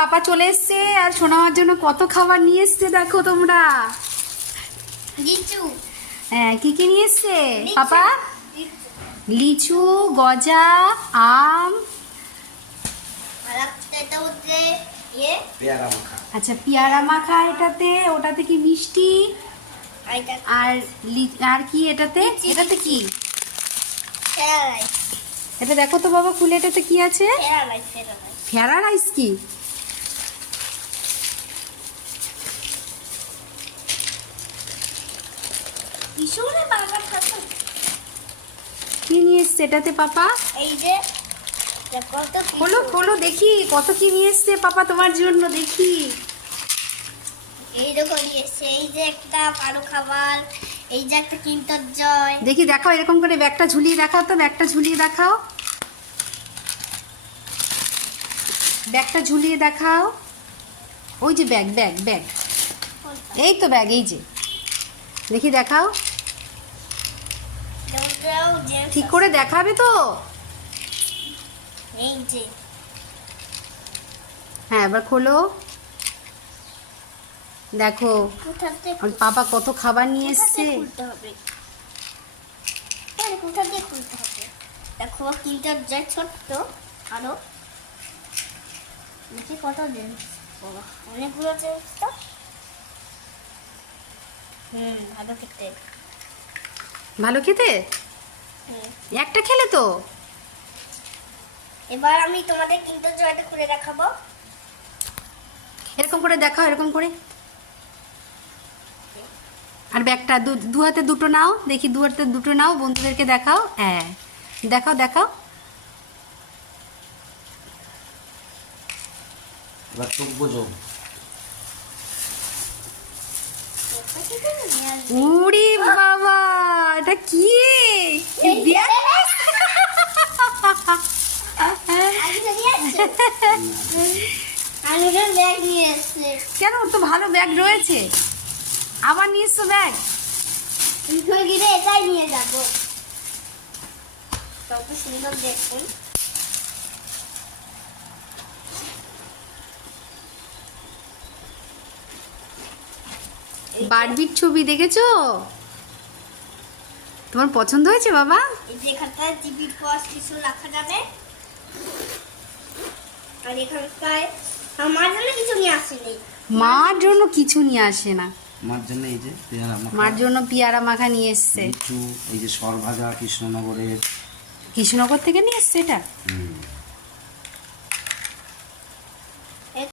পাপা চলে এসছে আর সোনামার জন্য কত খাবার নিয়ে এসছে দেখো তোমরা। লিচু। হ্যাঁ, কি কি নিয়ে এসছে পাপা? লিচু, গজা, আম, আচ্ছা পেয়ারা মাখা এটাতে, ওটাতে কি মিষ্টি, আর আর কি এটাতে? এটাতে কি? এটা দেখো তো বাবা খুলে, এটাতে কি আছে? ফেরা রাইস। কি কি নিয়ে এসছে এটাতে পাপা? এই যে খোলো খোলো দেখি কত কি নিয়ে এসছে পাপা তোমার জন্য। দেখি এই দেখো নিয়েছে, এই যে একটা ভালো খাবার, এই যে একটা কিন্টার জয়। দেখি দেখাও, এরকম করে ব্যাগটা ঝুলিয়ে দেখাও তো, ব্যাগটা ঝুলিয়ে দেখাও, ব্যাগটা ঝুলিয়ে দেখাও। ওই যে ব্যাগ ব্যাগ ব্যাগ, এই তো ব্যাগ, এই যে দেখি দেখাও, ঠিক করে দেখাবে তো? এই যে হ্যাঁ এবার খোলো, দেখো পাপা কত খাবার নিয়ে এসছে। কোথা দিয়ে খুলতে হবে? দেখো কিন্টার জয় ছোট্ট, আরো দেখি কত দিন অনেকগুলো আছে তো। ভালো খেতে। ভালো খেতে? একটা খেলে তো। এবার আমি তোমাদের কিন্টার জয়টা খুলে দেখাবো। এরকম করে দেখাও, এরকম করে। আর ব্যাগটা দু হাতে দুটো নাও, দেখি দু হাতে দুটো নাও, বন্ধুদেরকে দেখাও। হ্যাঁ দেখাও দেখাও। এবার চোখ বোঝো। উড়ি বাবা, এটা কি? ব্যাগ নিয়ে এসছে। কেন, ওর তো ভালো ব্যাগ রয়েছে, আবার নিয়ে এসছো ব্যাগ? গিয়ে এটাই নিয়ে যাবো। কত সুন্দর দেখুন। বারবির ছবি দেখেছো? তোমার পছন্দ হয়েছে বাবা? এই যে এখানটায় টিভির পাশ কিছু রাখা যাবে, আর এখানটায় আমার জন্য কিছু নিয়ে আসেনি। মার জন্য কিছু নিয়ে আসে না, মার জন্য এই যে পেয়ারা মাখা, মার জন্য পেয়ারা মাখা নিয়ে এসছে। লিচু, এই যে সর ভাজা কৃষ্ণনগরের। কৃষ্ণনগর থেকে নিয়ে এসছে এটা। হুম।